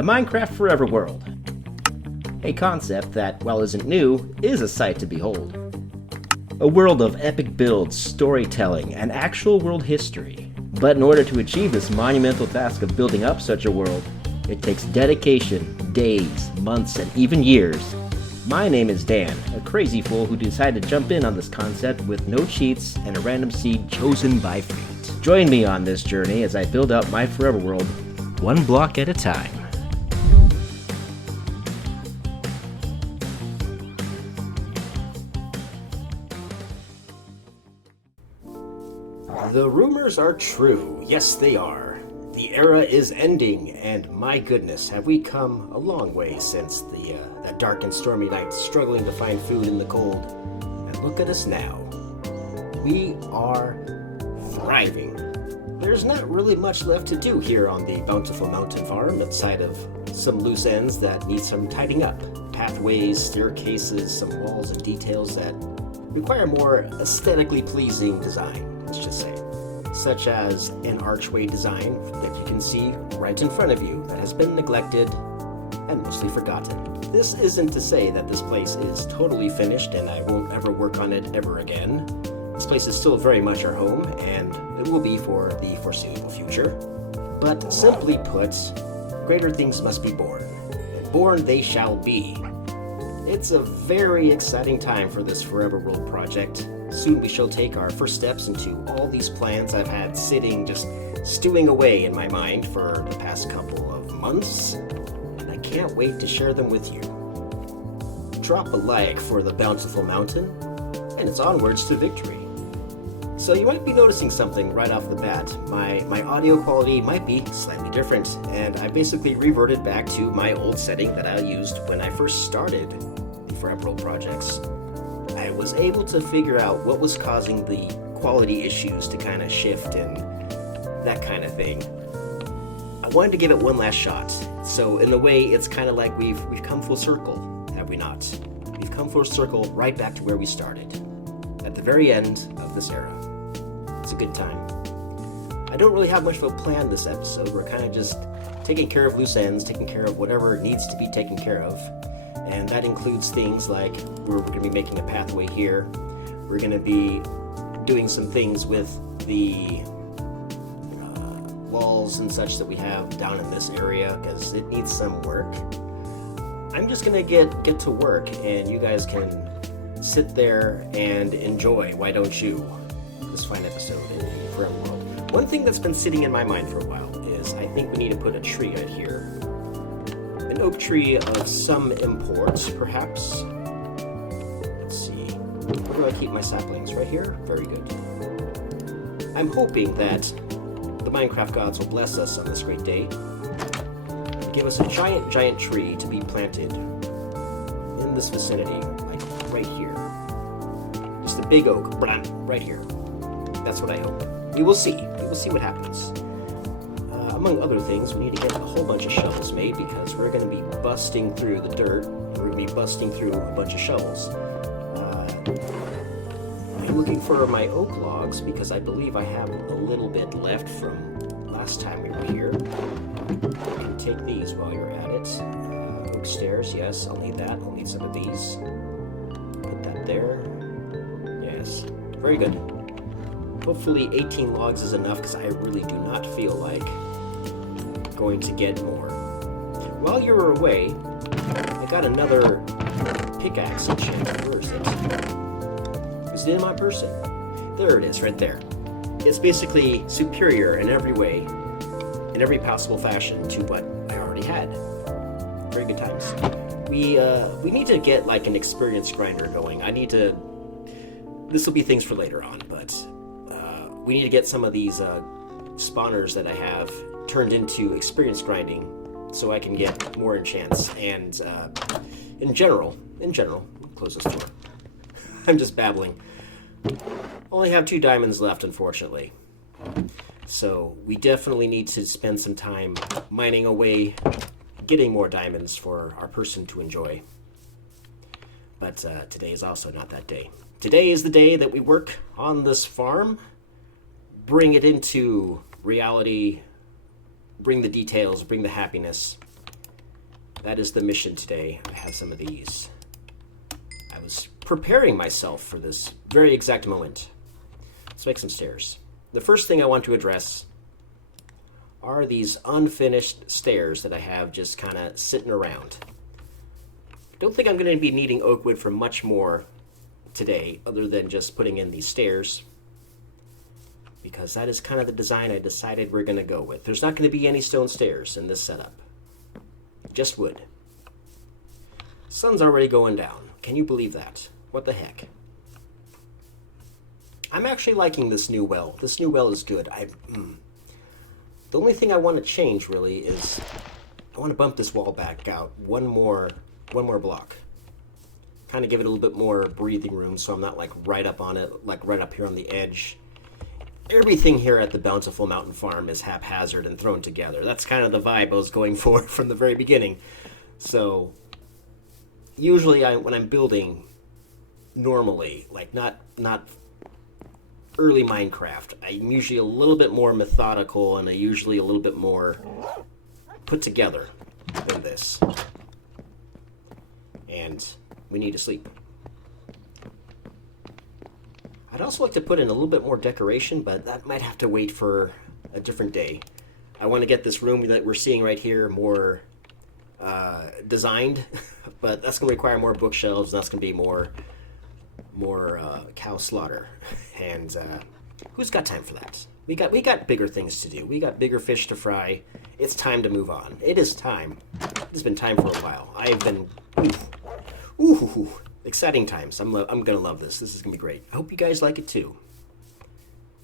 the Minecraft Forever world. A concept that, while isn't new, is a sight to behold. A world of epic builds, storytelling, and actual world history. But in order to achieve this monumental task of building up such a world, it takes dedication, days, months, and even years. My name is Dan, a crazy fool who decided to jump in on this concept with no cheats and a random seed chosen by fate. Join me on this journey as I build up my forever world, one block at a time. The rumors are true. Yes, they are. The era is ending, and my goodness, have we come a long way since that dark and stormy night, struggling to find food in the cold. And look at us now. We are thriving. There's not really much left to do here on the Bountiful Mountain Farm, outside of some loose ends that need some tidying up. Pathways, staircases, some walls and details that require more aesthetically pleasing design, let's just say. Such as an archway design that you can see right in front of you that has been neglected and mostly forgotten. This isn't to say that this place is totally finished and I won't ever work on it ever again. This place is still very much our home, and it will be for the foreseeable future. But simply put, greater things must be born, and born they shall be. It's a very exciting time for this Forever World project. Soon we shall take our first steps into all these plans I've had sitting, just stewing away in my mind for the past couple of months, and I can't wait to share them with you. Drop a like for the Bountiful Mountain, and it's onwards to victory. So you might be noticing something right off the bat. My audio quality might be slightly different, and I basically reverted back to my old setting that I used when I first started the Forever World projects. I was able to figure out what was causing the quality issues to kind of shift and that kind of thing. I wanted to give it one last shot. So in a way, it's kind of like we've come full circle, have we not? We've come full circle right back to where we started, at the very end of this era. It's a good time. I don't really have much of a plan this episode. We're kind of just taking care of loose ends, taking care of whatever needs to be taken care of. And that includes things like we're going to be making a pathway here. We're going to be doing some things with the walls and such that we have down in this area because it needs some work. I'm just going to get to work, and you guys can sit there and enjoy, why don't you, this fine episode in the Forever World. One thing that's been sitting in my mind for a while is I think we need to put a tree right here. An oak tree of some import, perhaps. Let's see. Where do I keep my saplings? Right here? Very good. I'm hoping that the Minecraft gods will bless us on this great day and give us a giant tree to be planted in this vicinity, like right here. Just a big oak, right here. That's what I hope. We will see. We will see what happens. Among other things, we need to get a whole bunch of shovels made because we're going to be busting through the dirt. We're going to be busting through a bunch of shovels. I'm looking for my oak logs because I believe I have a little bit left from last time we were here. You can take these while you're at it. Oak stairs, yes, I'll need that. I'll need some of these. Put that there. Yes, very good. Hopefully 18 logs is enough because I really do not feel like going to get more. While you were away, I got another pickaxe enchantment. Where is it? Is it in my person? There it is, right there. It's basically superior in every way, in every possible fashion to what I already had. Very good times. We need to get like an experience grinder going. This will be things for later on, but we need to get some of these spawners that I have turned into experience grinding so I can get more enchants, and in general, close this door. I'm just babbling. Only have 2 diamonds left, unfortunately. So we definitely need to spend some time mining away, getting more diamonds for our person to enjoy. But today is also not that day. Today is the day that we work on this farm, bring it into reality, bring the details, bring the happiness, That is the mission today. I have some of these. I was preparing myself for this very exact moment. Let's make some stairs. The first thing I want to address are these unfinished stairs that I have just kind of sitting around. Don't think I'm going to be needing oak wood for much more today other than just putting in these stairs, because that is kind of the design I decided we're going to go with. There's not going to be any stone stairs in this setup. Just wood. Sun's already going down. Can you believe that? What the heck? I'm actually liking this new well. This new well is good. The only thing I want to change really is I want to bump this wall back out one more block. Kind of give it a little bit more breathing room so I'm not like right up on it, like right up here on the edge. Everything here at the Bountiful Mountain Farm is haphazard and thrown together. That's kind of the vibe I was going for from the very beginning. So usually when I'm building normally, like not early Minecraft, I'm usually a little bit more methodical and I'm usually a little bit more put together than this. And we need to sleep. I'd also like to put in a little bit more decoration, but that might have to wait for a different day. I want to get this room that we're seeing right here more designed, but that's going to require more bookshelves, and that's going to be more cow slaughter. And who's got time for that? We got bigger things to do. We got bigger fish to fry. It's time to move on. It is time. It's been time for a while. I've been exciting times. I'm gonna love this. This is gonna be great. I hope you guys like it too.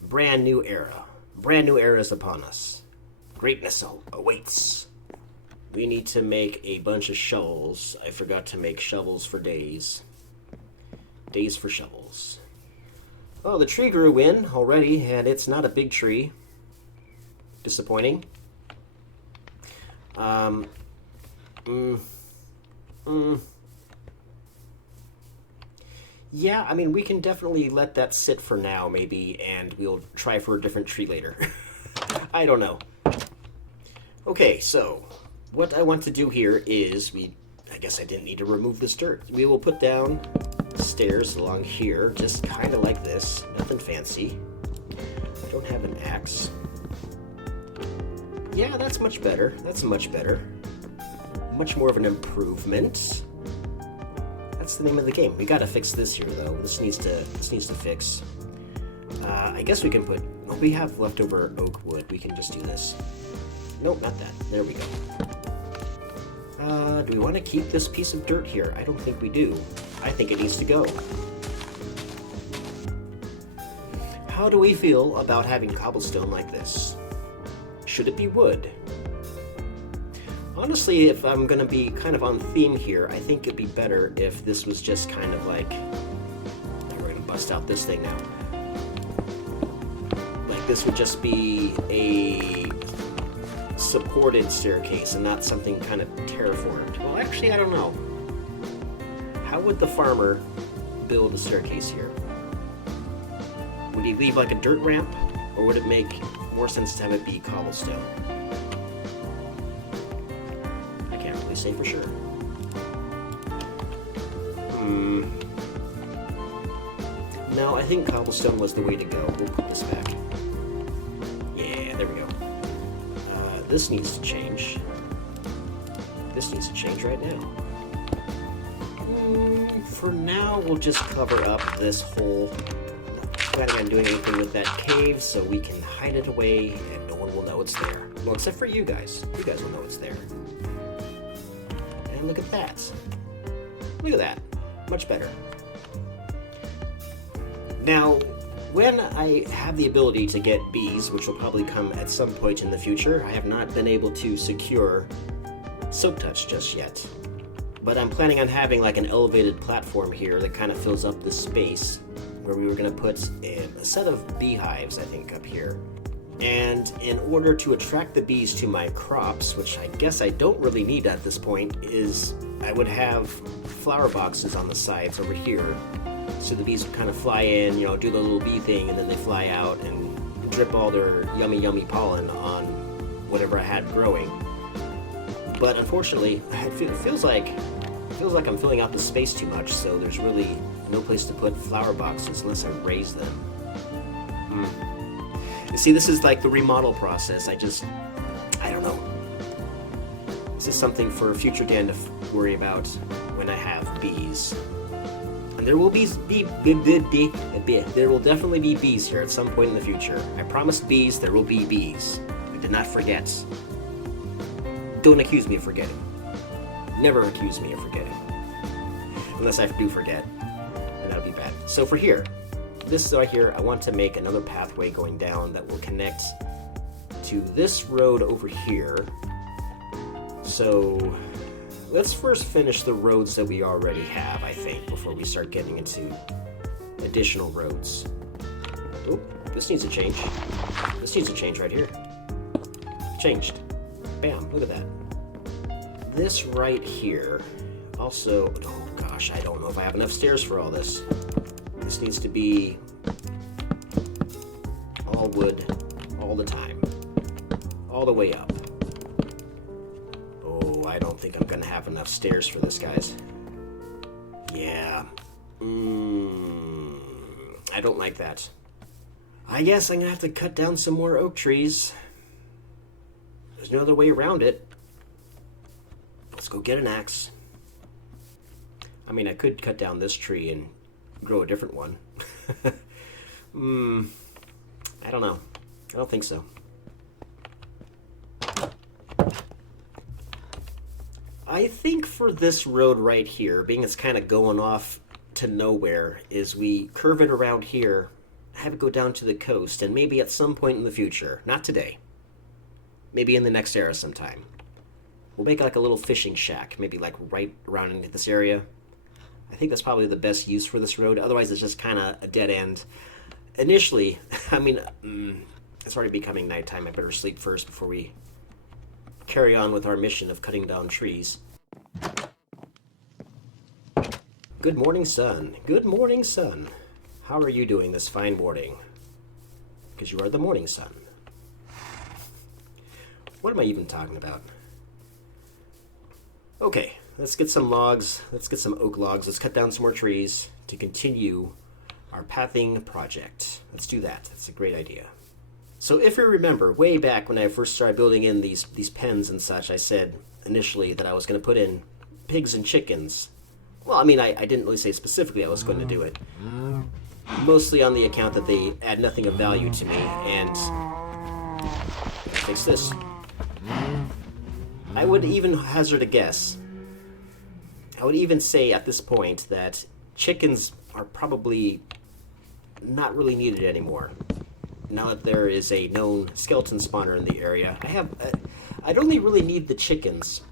Brand new era. Brand new era is upon us. Greatness awaits. We need to make a bunch of shovels. I forgot to make shovels for days. Days for shovels. Oh, the tree grew in already, and it's not a big tree. Disappointing. Yeah, I mean, we can definitely let that sit for now, maybe, and we'll try for a different tree later. I don't know. Okay, so what I want to do here is I guess I didn't need to remove this dirt. We will put down stairs along here, just kind of like this. Nothing fancy. I don't have an axe. Yeah, that's much better. That's much better. Much more of an improvement. That's the name of the game. We gotta fix this here, though. This needs to fix. I guess we can put. Well, we have leftover oak wood. We can just do this. Nope, not that. There we go. Do we want to keep this piece of dirt here? I don't think we do. I think it needs to go. How do we feel about having cobblestone like this? Should it be wood? Honestly, if I'm going to be kind of on theme here, I think it'd be better if this was just kind of like... We're going to bust out this thing now. Like this would just be a supported staircase and not something kind of terraformed. Well, actually, I don't know. How would the farmer build a staircase here? Would he leave like a dirt ramp? Or would it make more sense to have it be cobblestone? Say for sure. No, I think cobblestone was the way to go. We'll put this back. Yeah, there we go. This needs to change. This needs to change right now. For now, we'll just cover up this hole. Not planning on doing anything with that cave, so we can hide it away and no one will know it's there. Well, except for you guys. You guys will know it's there. And look at that. Look at that. Much better. Now, when I have the ability to get bees, which will probably come at some point in the future, I have not been able to secure Silk Touch just yet. But I'm planning on having like an elevated platform here that kind of fills up this space where we were going to put a set of beehives, I think, up here. And in order to attract the bees to my crops, which I guess I don't really need at this point, is I would have flower boxes on the sides over here. So the bees would kind of fly in, you know, do the little bee thing, and then they fly out and drip all their yummy, yummy pollen on whatever I had growing. But unfortunately, it feels like I'm filling out the space too much, so there's really no place to put flower boxes unless I raise them. You see, this is like the remodel process. I don't know. This is something for future Dan to worry about when I have bees. And there will there will definitely be bees here at some point in the future. I promised bees there will be bees. I did not forget. Don't accuse me of forgetting. Never accuse me of forgetting. Unless I do forget, and that would be bad. So for here, this right here, I want to make another pathway going down that will connect to this road over here. So let's first finish the roads that we already have, I think, before we start getting into additional roads. Oh, this needs to change. This needs to change right here. Changed. Bam, look at that. This right here also, oh gosh, I don't know if I have enough stairs for all this. This needs to be all wood all the time, all the way up. Oh, I don't think I'm gonna have enough stairs for this, guys. Yeah. I don't like that. I guess I'm gonna have to cut down some more oak trees. There's no other way around it. Let's go get an axe. I mean, I could cut down this tree and grow a different one. I don't know. I don't think so. I think for this road right here, being it's kind of going off to nowhere, is we curve it around here, have it go down to the coast, and maybe at some point in the future, not today, maybe in the next era sometime, we'll make like a little fishing shack, maybe like right around into this area. I think that's probably the best use for this road. Otherwise, it's just kind of a dead end. Initially, I mean, it's already becoming nighttime. I better sleep first before we carry on with our mission of cutting down trees. Good morning, sun. Good morning, sun. How are you doing this fine morning? Because you are the morning sun. What am I even talking about? Okay, let's get some logs. Let's get some oak logs. Let's cut down some more trees to continue our pathing project. Let's do that. That's a great idea. So if you remember, way back when I first started building in these pens and such, I said initially that I was going to put in pigs and chickens. Well, I mean, I didn't really say specifically I was going to do it. Mostly on the account that they add nothing of value to me, and fix this. I would even hazard a guess. I would even say at this point that chickens are probably not really needed anymore. Now that there is a known skeleton spawner in the area, I'd only really need the chickens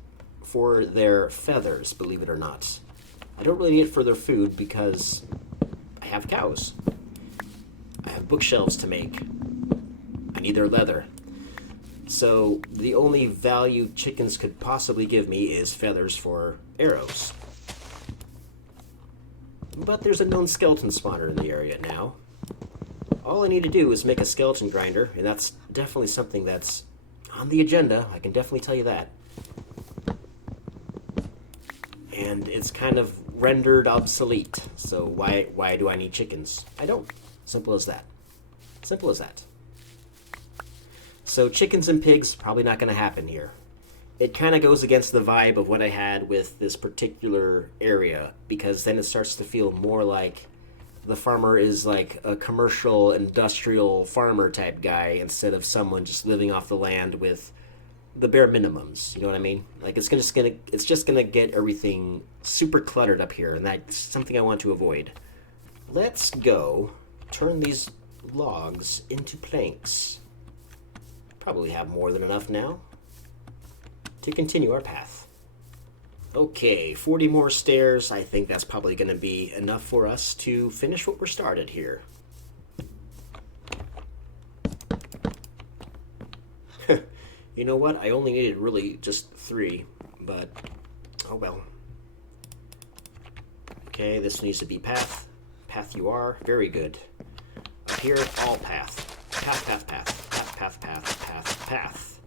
for their feathers, believe it or not. I don't really need it for their food because I have cows. I have bookshelves to make. I need their leather. So the only value chickens could possibly give me is feathers for arrows. But there's a known skeleton spawner in the area now. All I need to do is make a skeleton grinder, and that's definitely something that's on the agenda. I can definitely tell you that. And it's kind of rendered obsolete. So why do I need chickens? I don't. Simple as that. Simple as that. So chickens and pigs, probably not going to happen here. It kind of goes against the vibe of what I had with this particular area, because then it starts to feel more like the farmer is like a commercial, industrial farmer type guy instead of someone just living off the land with the bare minimums. You know what I mean? Like it's just gonna get everything super cluttered up here, and that's something I want to avoid. Let's go turn these logs into planks. Probably have more than enough now to continue our path. Okay, 40 more stairs. I think that's probably going to be enough for us to finish what we're started here. You know what? I only needed really just 3, but oh well. Okay, this needs to be path. Path you are. Very good. Up here, all path. Path, path, path. Path, path, path, path, path.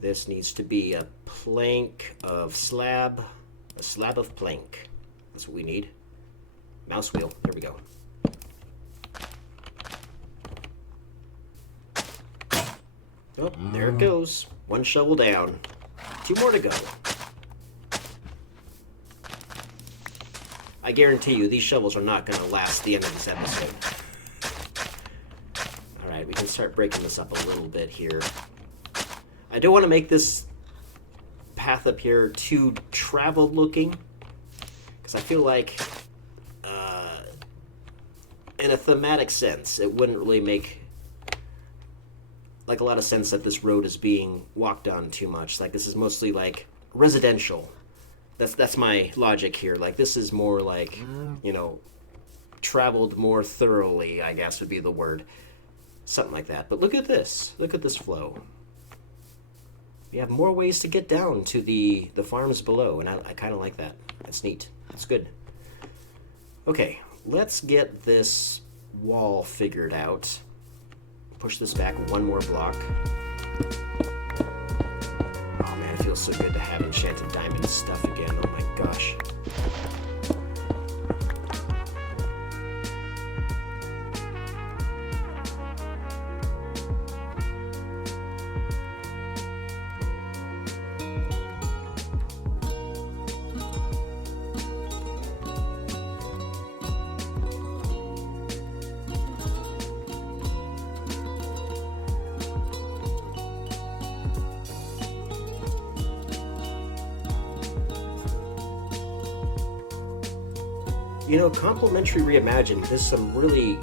This needs to be a plank of slab. A slab of plank. That's what we need. Mouse wheel. There we go. Oh, there it goes. One shovel down. 2 more to go. I guarantee you these shovels are not going to last the end of this episode. Alright, we can start breaking this up a little bit here. I don't want to make this path up here too traveled looking, because I feel like in a thematic sense it wouldn't really make like a lot of sense that this road is being walked on too much. Like, this is mostly like residential. That's my logic here. Like, this is more like, you know, traveled more thoroughly, I guess would be the word. Something like that. But look at this. Look at this flow. We have more ways to get down to the farms below, and I kind of like that. That's neat. That's good. Okay, let's get this wall figured out. Push this back 1 more block. Oh man, it feels so good to have enchanted diamond stuff again. Oh my gosh. You know, Complimentary Reimagined does some really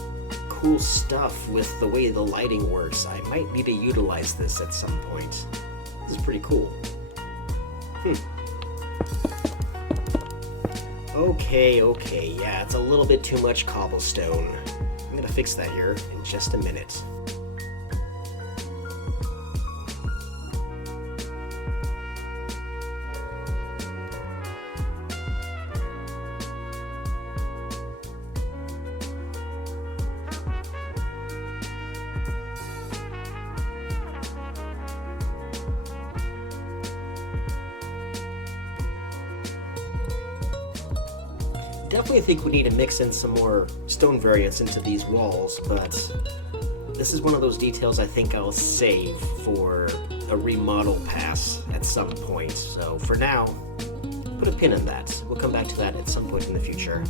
cool stuff with the way the lighting works. I might need to utilize this at some point. This is pretty cool. Okay, yeah, it's a little bit too much cobblestone. I'm gonna fix that here in just a minute. Definitely think we need to mix in some more stone variants into these walls, but this is one of those details I think I'll save for a remodel pass at some point. So for now, put a pin in that. We'll come back to that at some point in the future.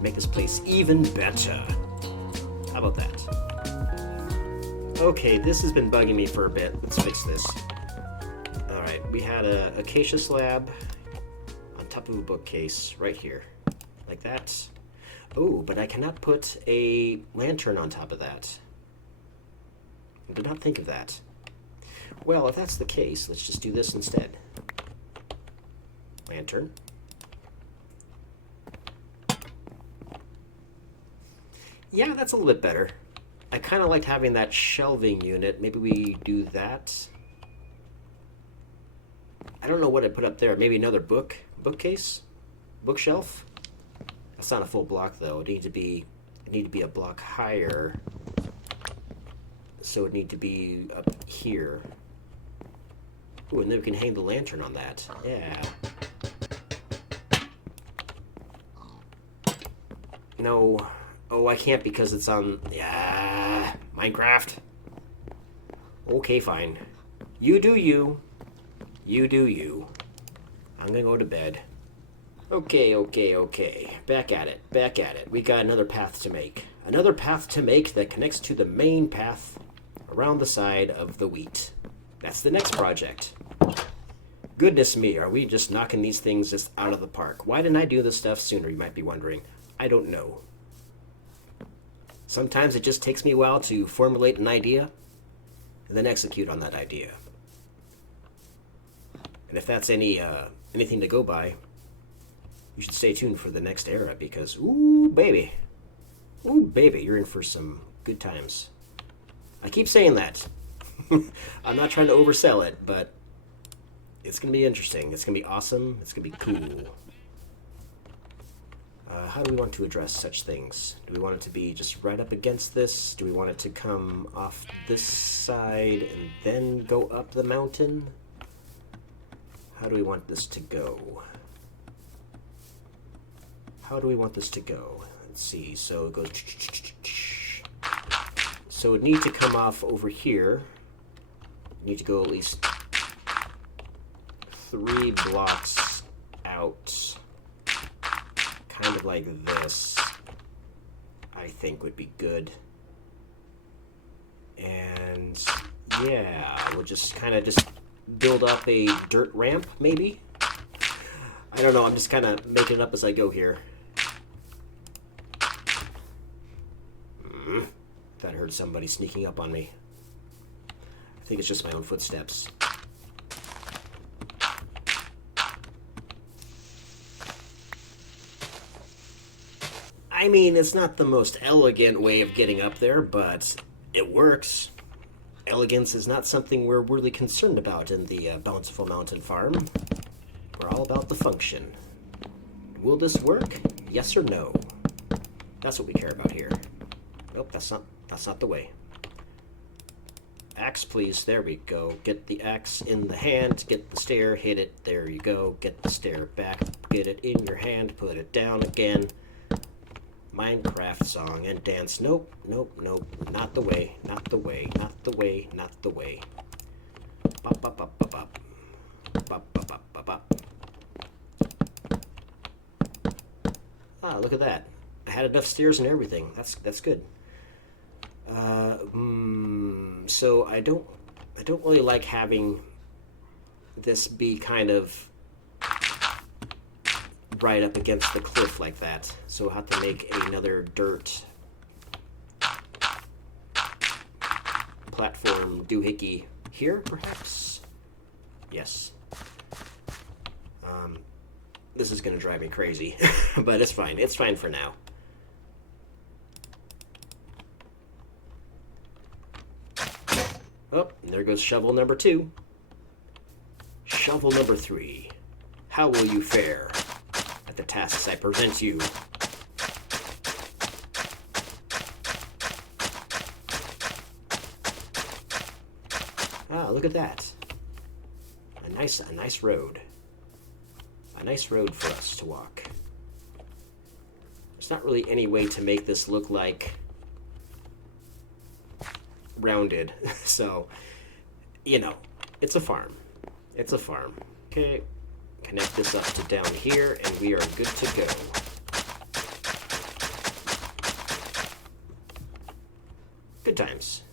Make this place even better. How about that? Okay, this has been bugging me for a bit. Let's fix this. Alright, we had a acacia slab on top of a bookcase right here. Like that. Oh, but I cannot put a lantern on top of that. I did not think of that. Well, if that's the case, let's just do this instead. Lantern. Yeah, that's a little bit better. I kind of liked having that shelving unit. Maybe we do that. I don't know what I put up there. Maybe another bookcase? Bookshelf? That's not a full block though. It need to be a block higher. So it need to be up here. Ooh, and then we can hang the lantern on that. Yeah. No. Oh, I can't because it's on... Yeah. Minecraft. Okay, fine. You do you. You do you. I'm gonna go to bed. Okay. Back at it. We got another path to make. Another path to make that connects to the main path around the side of the wheat. That's the next project. Goodness me, are we just knocking these things just out of the park? Why didn't I do this stuff sooner, you might be wondering. I don't know. Sometimes it just takes me a while to formulate an idea and then execute on that idea. And if that's anything to go by, you should stay tuned for the next era because, ooh, baby, you're in for some good times. I keep saying that. I'm not trying to oversell it, but it's going to be interesting. It's going to be awesome. It's going to be cool. How do we want to address such things? Do we want it to be just right up against this? Do we want it to come off this side and then go up the mountain? How do we want this to go? How do we want this to go? Let's see. So it goes. So it needs to come off over here. Need to go at least 3 blocks out. Kind of like this, I think would be good. And yeah, we'll just kind of just build up a dirt ramp, maybe? I don't know, I'm just kind of making it up as I go here. Thought I heard somebody sneaking up on me. I think it's just my own footsteps. I mean, it's not the most elegant way of getting up there, but it works. Elegance is not something we're really concerned about in the Bountiful Mountain Farm. We're all about the function. Will this work? Yes or no? That's what we care about here. Nope, that's not the way. Axe, please. There we go. Get the axe in the hand. Get the stair. Hit it. There you go. Get the stair back. Get it in your hand. Put it down again. Minecraft song and dance. Nope, nope, nope. Not the way. Not the way. Not the way. Not the way. Bop, bop, bop, bop, bop. Bop, bop, bop, bop, bop. Ah, look at that. I had enough stairs and everything. That's good. So I don't really like having this be kind of right up against the cliff like that. So we'll have to make another dirt platform doohickey here, perhaps? Yes. This is going to drive me crazy, but it's fine. It's fine for now. Oh, and there goes shovel number 2. Shovel number 3. How will you fare at the tasks I present you? Ah, look at that. A nice road. A nice road for us to walk. There's not really any way to make this look like rounded. So, you know, it's a farm. It's a farm. Okay, connect this up to down here, and we are good to go. Good times.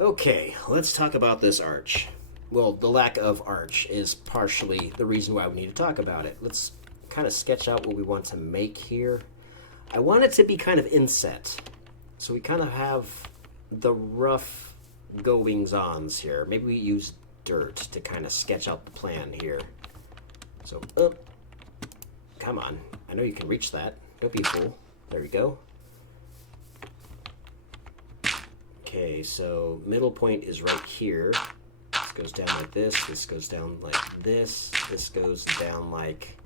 Okay, let's talk about this arch. Well, the lack of arch is partially the reason why we need to talk about it. Let's kind of sketch out what we want to make here. I want it to be kind of inset. So we kind of have the rough goings-ons here. Maybe we use dirt to kind of sketch out the plan here. So, come on. I know you can reach that. Don't be a fool. There we go. Okay, so middle point is right here. This goes down like this. This goes down like this. This goes down like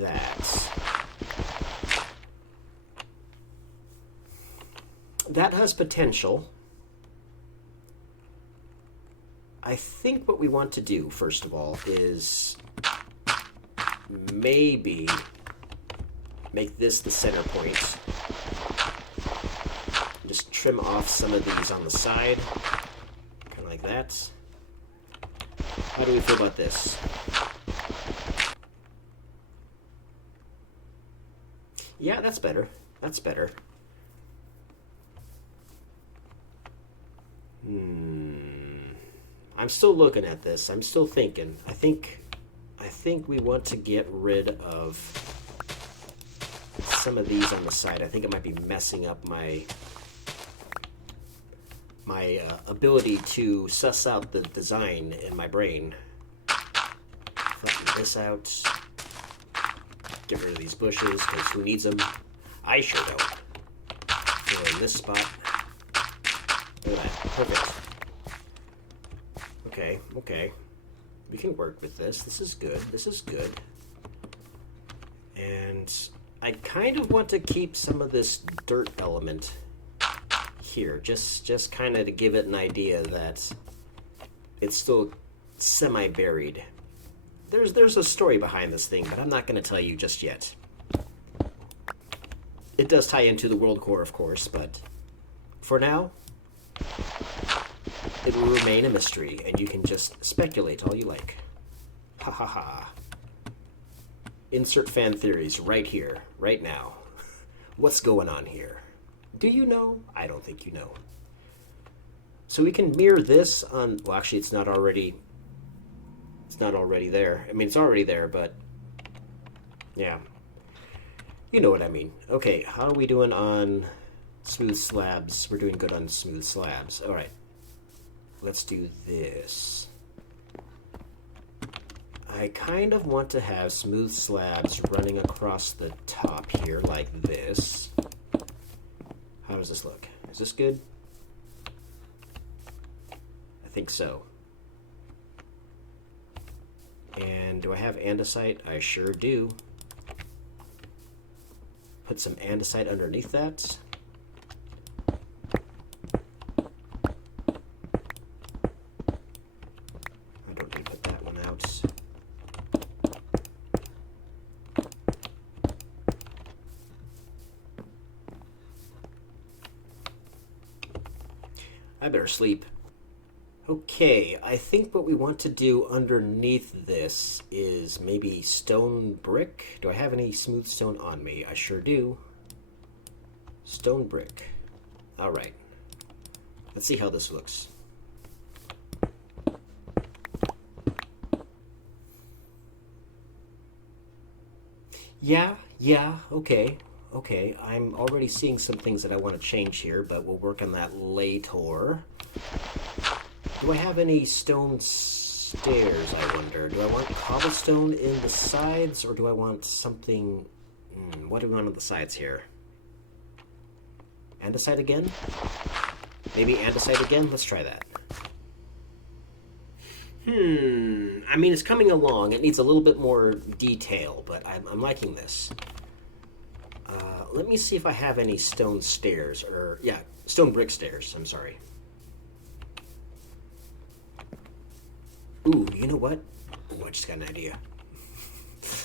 that. That has potential. I think what we want to do, first of all, is maybe make this the center point. Just trim off some of these on the side, kind of like that. How do we feel about this? Yeah, that's better. That's better. I'm still looking at this. I'm still thinking. I think we want to get rid of some of these on the side. I think it might be messing up my ability to suss out the design in my brain. Flatten this out. Get rid of these bushes, because who needs them? I sure don't. Fill in this spot. Look at that. Perfect. Okay, okay. We can work with this. This is good. This is good. And I kind of want to keep some of this dirt element here, just kind of to give it an idea that it's still semi-buried. There's a story behind this thing, but I'm not going to tell you just yet. It does tie into the world core, of course, but for now, it will remain a mystery, and you can just speculate all you like. Ha ha ha. Insert fan theories right here, right now. What's going on here? Do you know? I don't think you know. So we can mirror this on... Well, actually, it's not already there. I mean, it's already there, but... Yeah. You know what I mean. Okay, how are we doing on smooth slabs? We're doing good on smooth slabs. All right. Let's do this. I kind of want to have smooth slabs running across the top here like this. How does this look? Is this good? I think so. And do I have andesite? I sure do. Put some andesite underneath that. I don't need to put that one out. I better sleep. Okay, I think what we want to do underneath this is maybe stone brick. Do I have any smooth stone on me? I sure do. Stone brick. All right. Let's see how this looks. Yeah, okay. Okay, I'm already seeing some things that I want to change here, but we'll work on that later. Do I have any stone stairs, I wonder? Do I want cobblestone in the sides, or do I want something... what do we want on the sides here? Andesite again? Maybe andesite again? Let's try that. I mean, it's coming along. It needs a little bit more detail, but I'm liking this. Let me see if I have any stone stairs, or... yeah, stone brick stairs, I'm sorry. Ooh, you know what? Ooh, I just got an idea.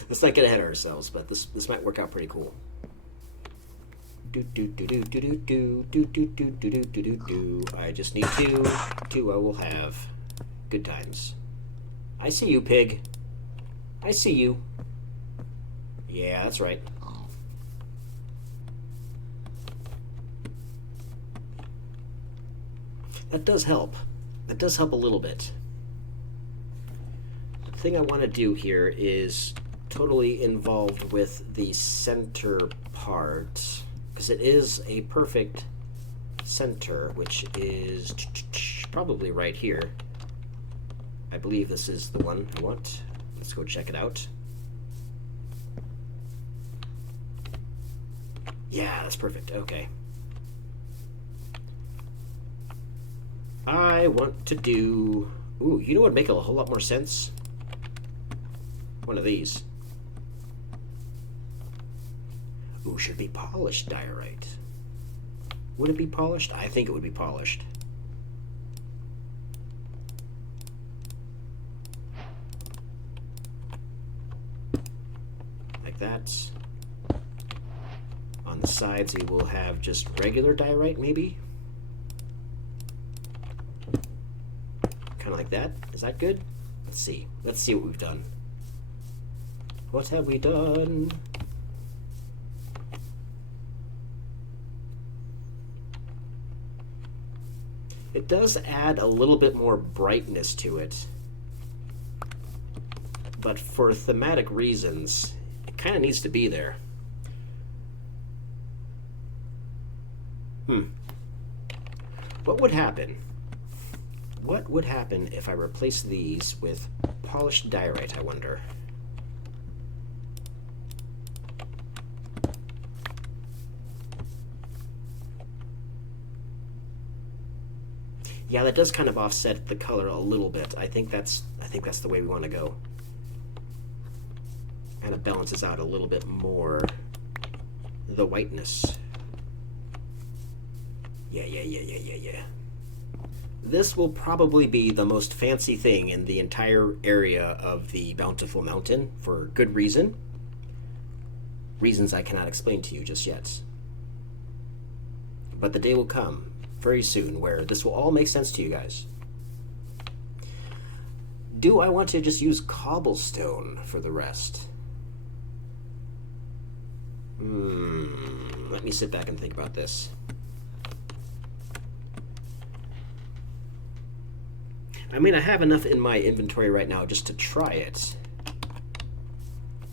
Let's not get ahead of ourselves, but this might work out pretty cool. I just need two. I will have good times. I see you, pig. I see you. Yeah, that's right. That does help. That does help a little bit. The thing I want to do here is totally involved with the center part, because it is a perfect center, which is probably right here. I believe this is the one I want. Let's go check it out. Yeah, that's perfect. Okay. I want to do... Ooh, you know what would make a whole lot more sense? One of these. Ooh, should it be polished diorite? Would it be polished? I think it would be polished. Like that. On the sides, you will have just regular diorite, maybe? Kind of like that. Is that good? Let's see. Let's see what we've done. What have we done? It does add a little bit more brightness to it. But for thematic reasons, it kind of needs to be there. What would happen? What would happen if I replace these with polished diorite, I wonder? Yeah, that does kind of offset the color a little bit. I think that's the way we want to go. Kind of balances out a little bit more the whiteness. Yeah. This will probably be the most fancy thing in the entire area of the Bountiful Mountain for good reason. Reasons I cannot explain to you just yet. But the day will come very soon where this will all make sense to you guys. Do I want to just use cobblestone for the rest? Let me sit back and think about this. I mean, I have enough in my inventory right now just to try it.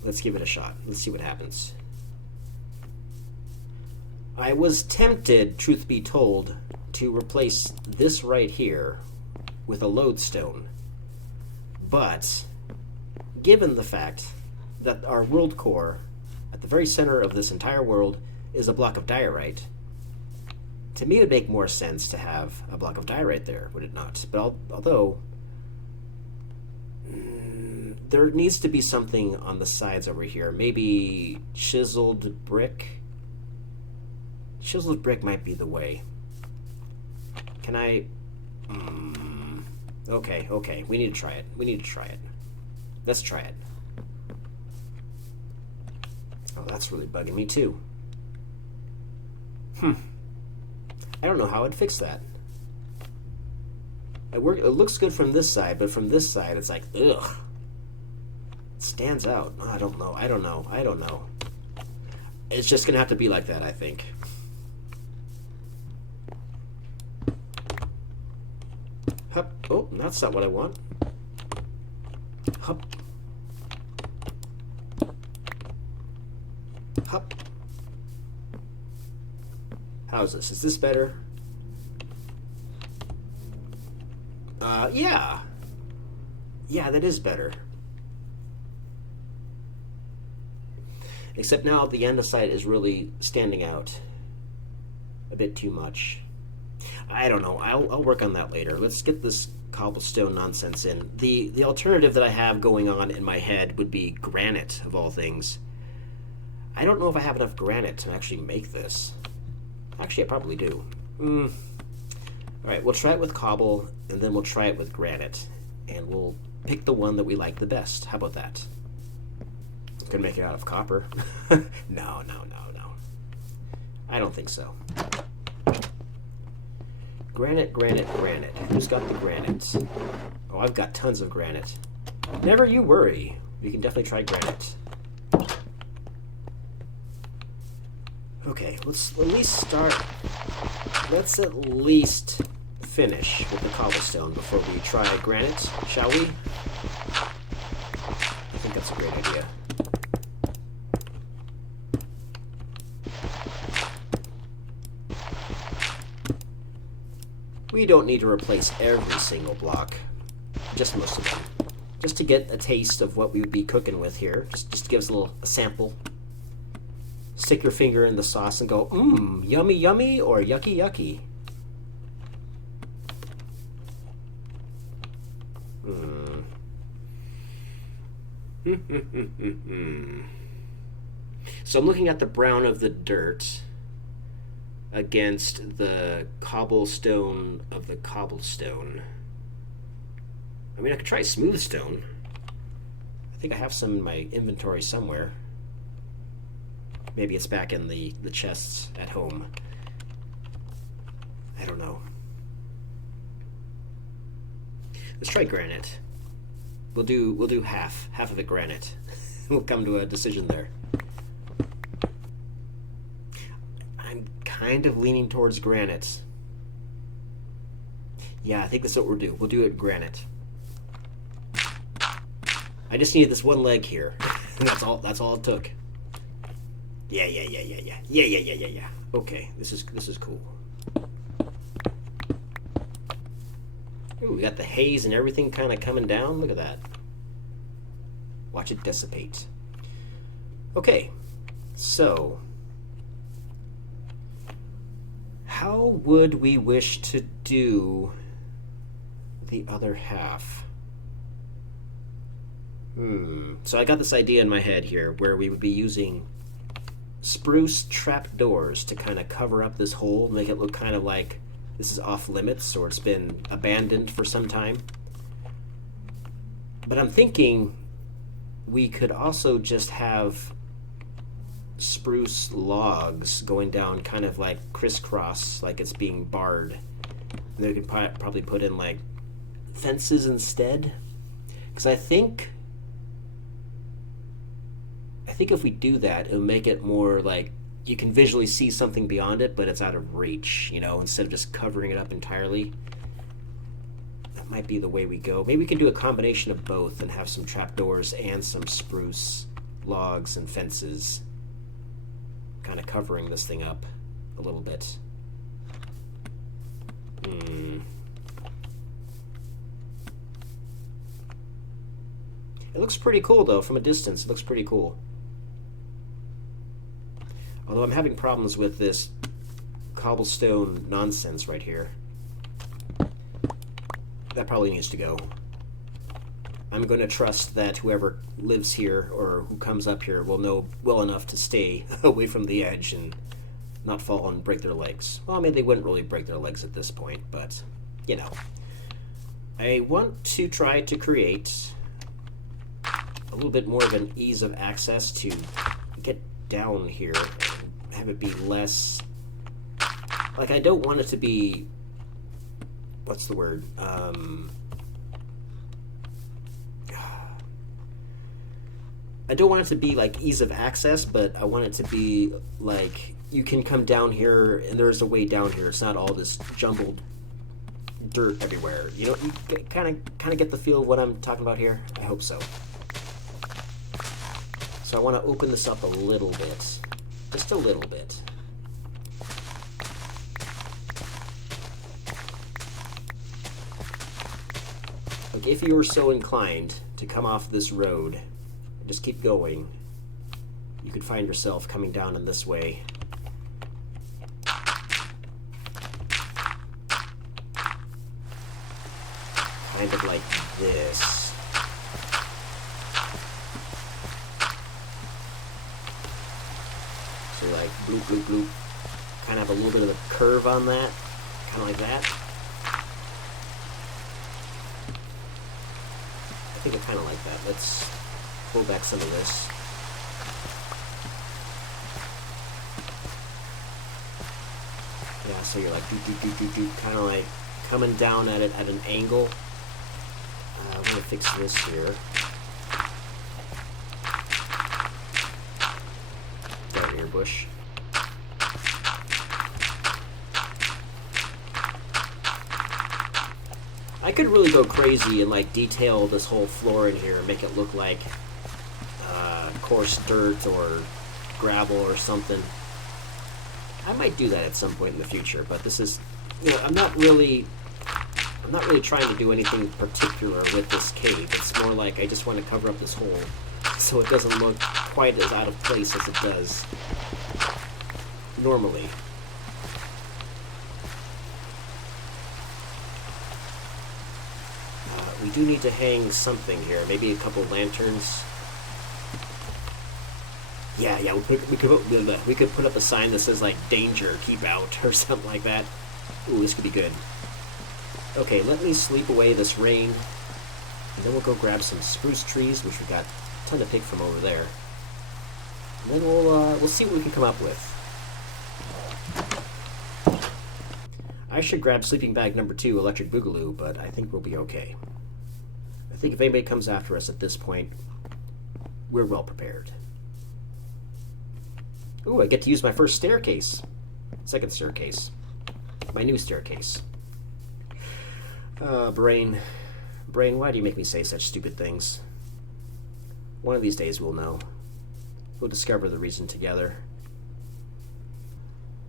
Let's give it a shot. Let's see what happens. I was tempted, truth be told, to replace this right here with a lodestone. But, given the fact that our world core, at the very center of this entire world, is a block of diorite, to me it would make more sense to have a block of diorite there, would it not? But although there needs to be something on the sides over here, maybe chiseled brick. Chiseled brick might be the way. Can I? Okay. We need to try it. Let's try it. Oh, that's really bugging me too. I don't know how I'd fix that. It looks good from this side, but from this side, it's like, ugh. It stands out. I don't know. It's just gonna have to be like that, I think. Hup. Oh, that's not what I want. Hup. Hup. How's this? Is this better? Yeah. Yeah, that is better. Except now the andesite is really standing out a bit too much. I don't know. I'll work on that later. Let's get this cobblestone nonsense in. The alternative that I have going on in my head would be granite, of all things. I don't know if I have enough granite to actually make this. Actually, I probably do. Alright, we'll try it with cobble, and then we'll try it with granite. And we'll pick the one that we like the best. How about that? Could make it out of copper. No. I don't think so. Granite. Who's got the granite? Oh, I've got tons of granite. Never you worry. We can definitely try granite. Okay, let's at least start. Let's at least finish with the cobblestone before we try granite, shall we? I think that's a great idea. We don't need to replace every single block, just most of them. Just to get a taste of what we would be cooking with here. Just to give us a sample. Stick your finger in the sauce and go, yummy, yummy, or yucky, yucky. So I'm looking at the brown of the dirt against the cobblestone of the cobblestone. I mean, I could try smooth stone. I think I have some in my inventory somewhere. Maybe it's back in the chests at home. I don't know. Let's try granite. We'll do half of the granite. We'll come to a decision there. I'm kind of leaning towards granite. Yeah, I think that's what we'll do. We'll do it granite. I just needed this one leg here. That's all it took. Yeah. Okay, this is cool. Ooh, we got the haze and everything kind of coming down. Look at that. Watch it dissipate. Okay, so how would we wish to do the other half? So I got this idea in my head here where we would be using spruce trapdoors to kind of cover up this hole, make it look kind of like this is off limits or it's been abandoned for some time. But I'm thinking we could also just have spruce logs going down kind of like crisscross, like it's being barred. And then we could probably put in like fences instead. Because I think if we do that, it'll make it more like you can visually see something beyond it, but it's out of reach, you know, instead of just covering it up entirely. That might be the way we go. Maybe we can do a combination of both and have some trapdoors and some spruce logs and fences kind of covering this thing up a little bit. It looks pretty cool, though. From a distance, it looks pretty cool. Although I'm having problems with this cobblestone nonsense right here. That probably needs to go. I'm going to trust that whoever lives here or who comes up here will know well enough to stay away from the edge and not fall and break their legs. Well, I mean, they wouldn't really break their legs at this point, but, you know. I want to try to create a little bit more of an ease of access to get down here and have it be less... Like, I don't want it to be... What's the word? I don't want it to be like ease of access, but I want it to be like you can come down here and there's a way down here. It's not all this jumbled dirt everywhere. You know, you kind of get the feel of what I'm talking about here. I hope so. So I want to open this up a little bit, just a little bit. Like if you were so inclined to come off this road, just keep going, you could find yourself coming down in this way. Kind of like this. So like bloop, bloop, bloop. Kind of have a little bit of a curve on that. Kind of like that. I think I kind of like that. Let's pull back some of this. Yeah, so you're like do, kind of like coming down at it at an angle. I'm gonna fix this here. Down here, bush. I could really go crazy and like detail this whole floor in here and make it look like coarse dirt or gravel or something. I might do that at some point in the future, but this is, you know, I'm not really trying to do anything particular with this cave. It's more like I just want to cover up this hole so it doesn't look quite as out of place as it does normally. We do need to hang something here. Maybe a couple lanterns. Yeah. We could put up a sign that says like "Danger, keep out" or something like that. Ooh, this could be good. Okay, let me sleep away this rain, and then we'll go grab some spruce trees, which we got a ton to pick from over there. And then we'll see what we can come up with. I should grab sleeping bag number 2, electric boogaloo, but I think we'll be okay. I think if anybody comes after us at this point, we're well prepared. Ooh, I get to use my first staircase. Second staircase. My new staircase. Brain, why do you make me say such stupid things? One of these days we'll know. We'll discover the reason together.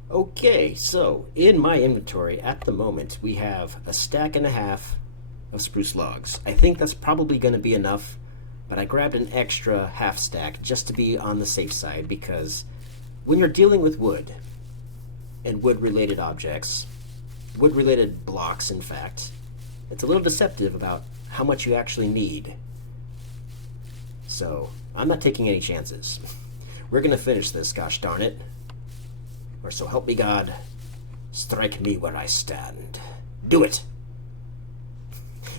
Okay, so in my inventory at the moment we have a stack and a half of spruce logs. I think that's probably going to be enough, but I grabbed an extra half stack just to be on the safe side, because when you're dealing with wood and wood-related objects, wood-related blocks in fact, it's a little deceptive about how much you actually need. So, I'm not taking any chances. We're gonna finish this, gosh darn it. Or so help me God, strike me where I stand. Do it!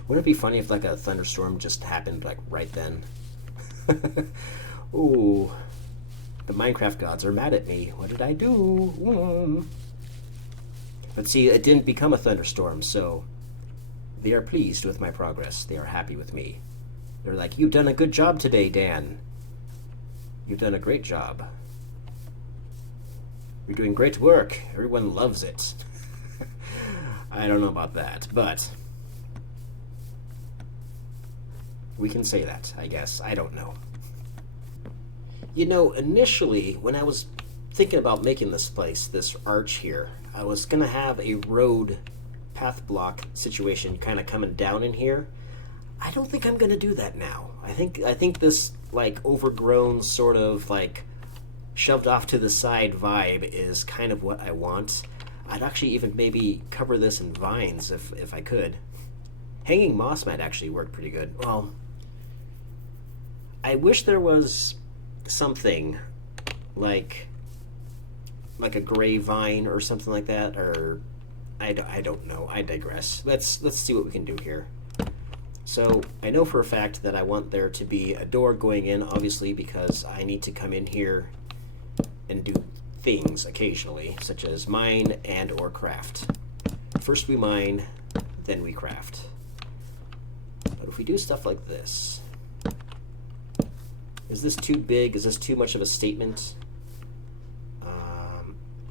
Wouldn't it be funny if like a thunderstorm just happened like right then? Ooh. The Minecraft gods are mad at me. What did I do? But see, it didn't become a thunderstorm, so they are pleased with my progress. They are happy with me. They're like, you've done a good job today, Dan. You've done a great job. You're doing great work. Everyone loves it. I don't know about that, but we can say that, I guess. I don't know. You know, initially, when I was thinking about making this place, this arch here, I was going to have a road path block situation kind of coming down in here. I don't think I'm going to do that now. I think this, like, overgrown sort of, like, shoved off to the side vibe is kind of what I want. I'd actually even maybe cover this in vines if I could. Hanging moss might actually work pretty good. Well, I wish there was something like a gray vine or something like that, or I don't know. I digress. Let's see what we can do here. So I know for a fact that I want there to be a door going in, obviously, because I need to come in here and do things occasionally, such as mine and or craft. First we mine, then we craft. But if we do stuff like this, is this too big? Is this too much of a statement?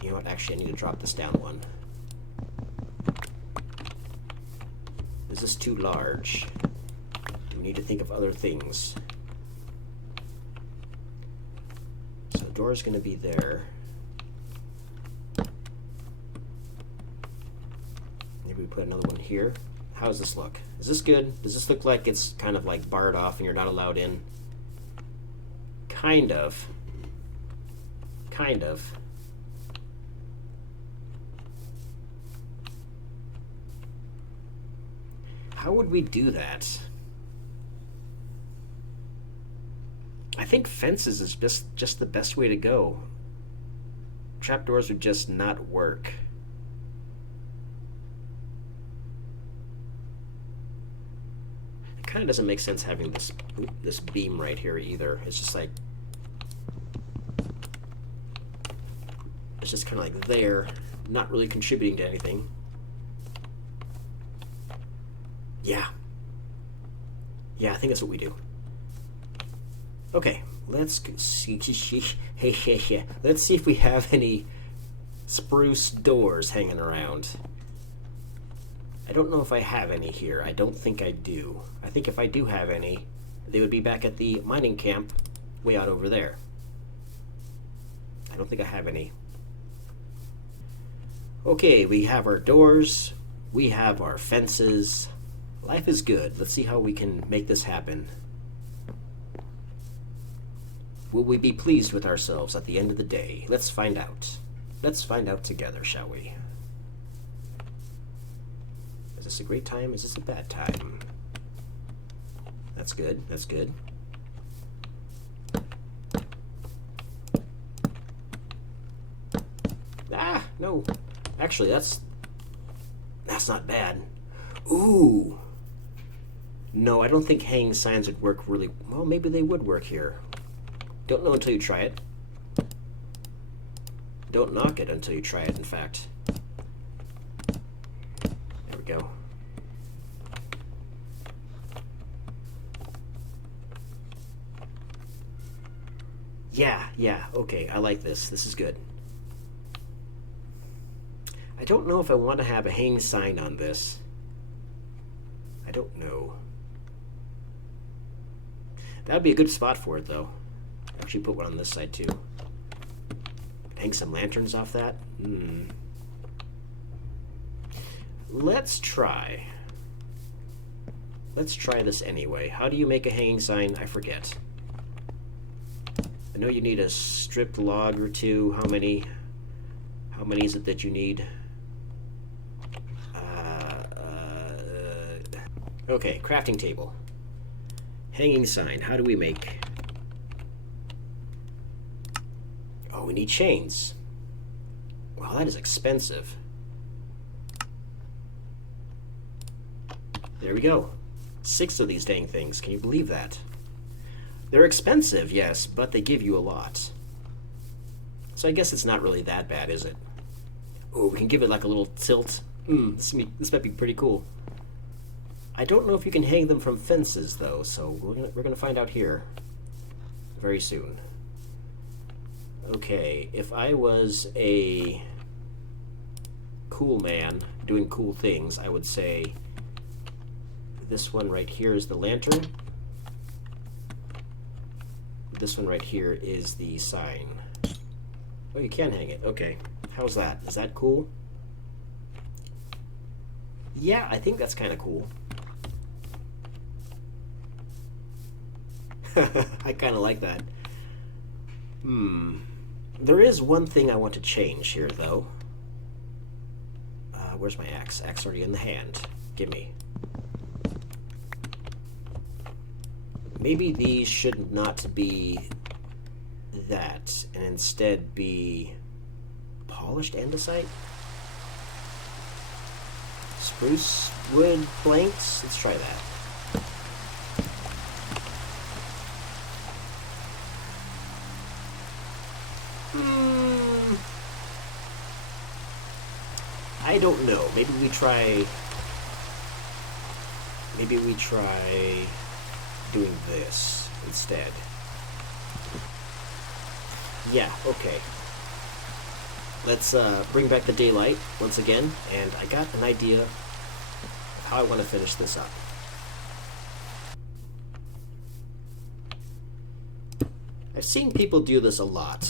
You know what? Actually, I need to drop this down one. Is this too large? Do we need to think of other things? So the door is going to be there. Maybe we put another one here. How does this look? Is this good? Does this look like it's kind of like barred off and you're not allowed in? Kind of. Kind of. How would we do that? I think fences is just the best way to go. Trapdoors would just not work. It kind of doesn't make sense having this beam right here either. It's just like, it's just kind of like there, not really contributing to anything. Yeah. Yeah, I think that's what we do. Okay, let's see. Let's see if we have any spruce doors hanging around. I don't know if I have any here. I don't think I do. I think if I do have any, they would be back at the mining camp way out over there. I don't think I have any. Okay, we have our doors. We have our fences. Life is good. Let's see how we can make this happen. Will we be pleased with ourselves at the end of the day? Let's find out. Let's find out together, shall we? Is this a great time? Is this a bad time? That's good. That's good. Ah, no. Actually, that's not bad. Ooh. No, I don't think hanging signs would work really well. Maybe they would work here. Don't know until you try it. Don't knock it until you try it, in fact. There we go. Yeah, okay, I like this. This is good. I don't know if I want to have a hang sign on this. I don't know. That would be a good spot for it, though. Actually put one on this side, too. Hang some lanterns off that? Let's try. Let's try this anyway. How do you make a hanging sign? I forget. I know you need a stripped log or two. How many? How many is it that you need? Okay, crafting table. Hanging sign. How do we make... Oh, we need chains. Wow, that is expensive. There we go. 6 of these dang things. Can you believe that? They're expensive, yes, but they give you a lot. So I guess it's not really that bad, is it? Oh, we can give it like a little tilt. This might be pretty cool. I don't know if you can hang them from fences, though, so we're gonna find out here very soon. Okay, if I was a cool man doing cool things, I would say this one right here is the lantern. This one right here is the sign. Oh, you can hang it. Okay. How's that? Is that cool? Yeah, I think that's kind of cool. I kind of like that. There is one thing I want to change here, though. Where's my axe? Axe already in the hand. Gimme. Maybe these should not be that, and instead be polished andesite? Spruce wood planks? Let's try that. I don't know. Maybe we try doing this instead. Yeah, okay. Let's bring back the daylight once again, and I got an idea of how I want to finish this up. I've seen people do this a lot,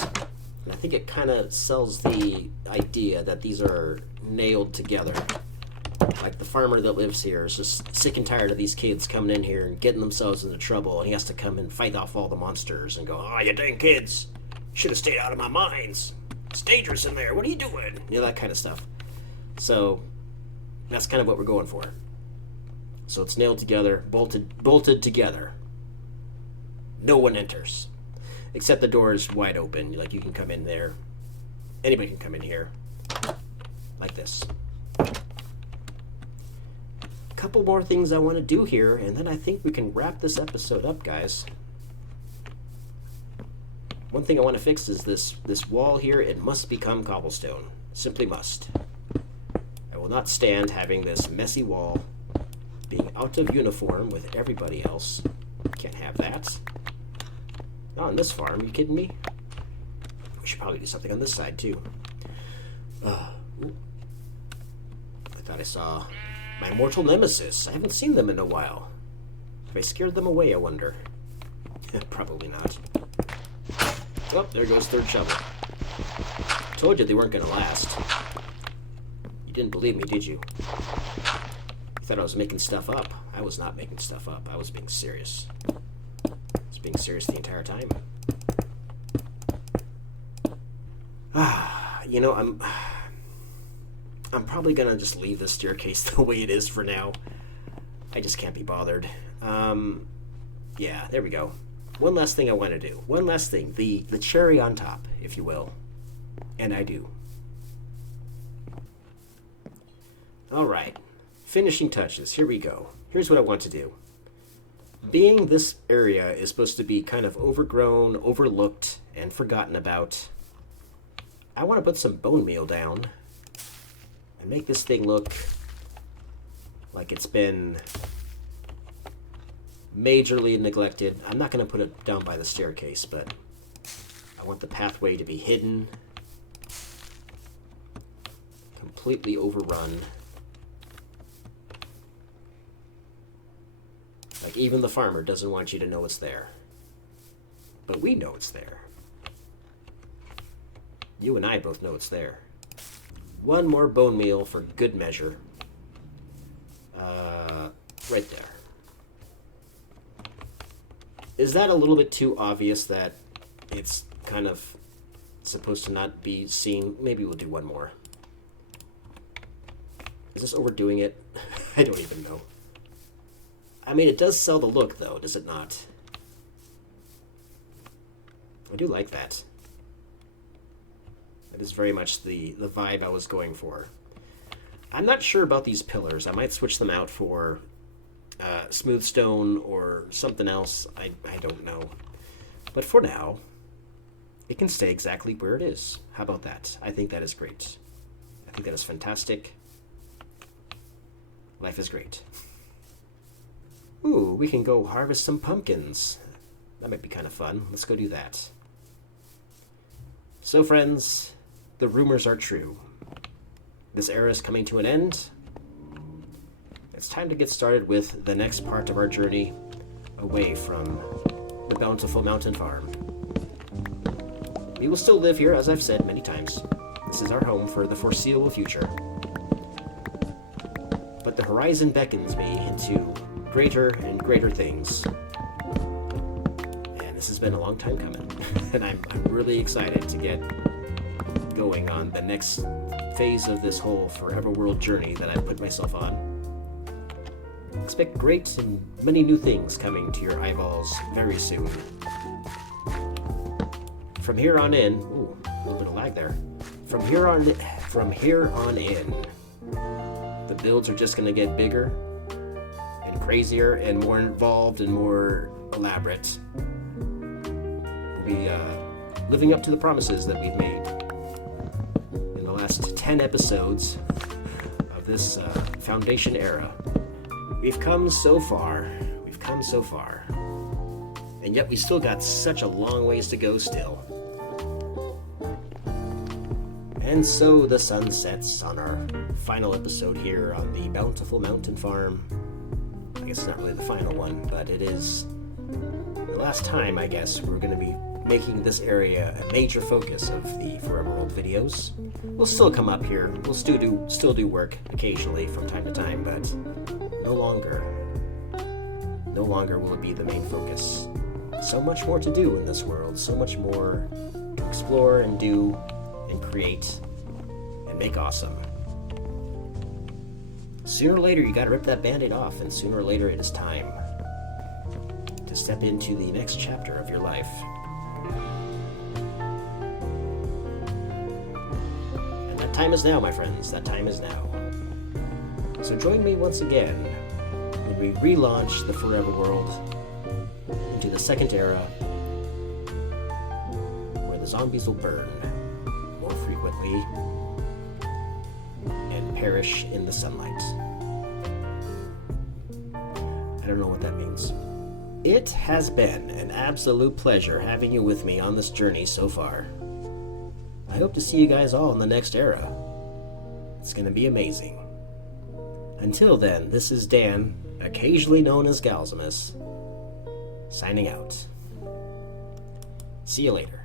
and I think it kind of sells the idea that these are nailed together. Like the farmer that lives here is just sick and tired of these kids coming in here and getting themselves into trouble, and he has to come and fight off all the monsters and go, "Oh, you dang kids! Should have stayed out of my mines. It's dangerous in there. What are you doing?" You know, that kind of stuff. So that's kind of what we're going for. So it's nailed together, bolted together. No one enters, except the door is wide open. Like, you can come in there. Anybody can come in here, like this. Couple more things I want to do here, and then I think we can wrap this episode up, guys. One thing I want to fix is this wall here. It must become cobblestone. Simply must. I will not stand having this messy wall being out of uniform with everybody else. Can't have that. Not on this farm. Are you kidding me? We should probably do something on this side too. I thought I saw my mortal nemesis. I haven't seen them in a while. Have I scared them away, I wonder? Probably not. Oh, there goes third shovel. Told you they weren't going to last. You didn't believe me, did you? You thought I was making stuff up. I was not making stuff up. I was being serious. I was being serious the entire time. You know, I'm probably going to just leave this staircase the way it is for now. I just can't be bothered. Yeah, there we go. One last thing I want to do. One last thing. The cherry on top, if you will. And I do. Alright. Finishing touches. Here we go. Here's what I want to do. Being this area is supposed to be kind of overgrown, overlooked, and forgotten about, I want to put some bone meal down and make this thing look like it's been majorly neglected. I'm not going to put it down by the staircase, but I want the pathway to be hidden, completely overrun. Like, even the farmer doesn't want you to know it's there. But we know it's there. You and I both know it's there. One more bone meal for good measure. Right there. Is that a little bit too obvious that it's kind of supposed to not be seen? Maybe we'll do one more. Is this overdoing it? I don't even know. I mean, it does sell the look, though, does it not? I do like that. That is very much the vibe I was going for. I'm not sure about these pillars. I might switch them out for smooth stone or something else. I don't know. But for now, it can stay exactly where it is. How about that? I think that is great. I think that is fantastic. Life is great. Ooh, we can go harvest some pumpkins. That might be kind of fun. Let's go do that. So, friends, the rumors are true. This era is coming to an end. It's time to get started with the next part of our journey away from the Bountiful Mountain Farm. We will still live here, as I've said many times. This is our home for the foreseeable future. But the horizon beckons me into greater and greater things. And this has been a long time coming. And I'm really excited to get going on the next phase of this whole Forever World journey that I've put myself on. Expect great and many new things coming to your eyeballs very soon. From here on in, ooh, a little bit of lag there. From here on in, the builds are just going to get bigger and crazier and more involved and more elaborate. We'll be living up to the promises that we've made in the last 10 episodes of this Foundation era. We've come so far. We've come so far. And yet we still got such a long ways to go still. And so the sun sets on our final episode here on the Bountiful Mountain Farm. I guess it's not really the final one, but it is the last time, I guess, we're going to be making this area a major focus of the Forever World videos. We'll still come up here. We'll still do work occasionally from time to time, but no longer will it be the main focus. So much more to do in this world, so much more to explore and do and create and make awesome. Sooner or later, you gotta rip that band-aid off, and sooner or later it is time to step into the next chapter of your life. And that time is now, my friends. That time is now. So join me once again when we relaunch the Forever World into the second era, where the zombies will burn more frequently and perish in the sunlight. I don't know what that means. It has been an absolute pleasure having you with me on this journey so far. I hope to see you guys all in the next era. It's going to be amazing. Until then, this is Dan, occasionally known as Galzimus, signing out. See you later.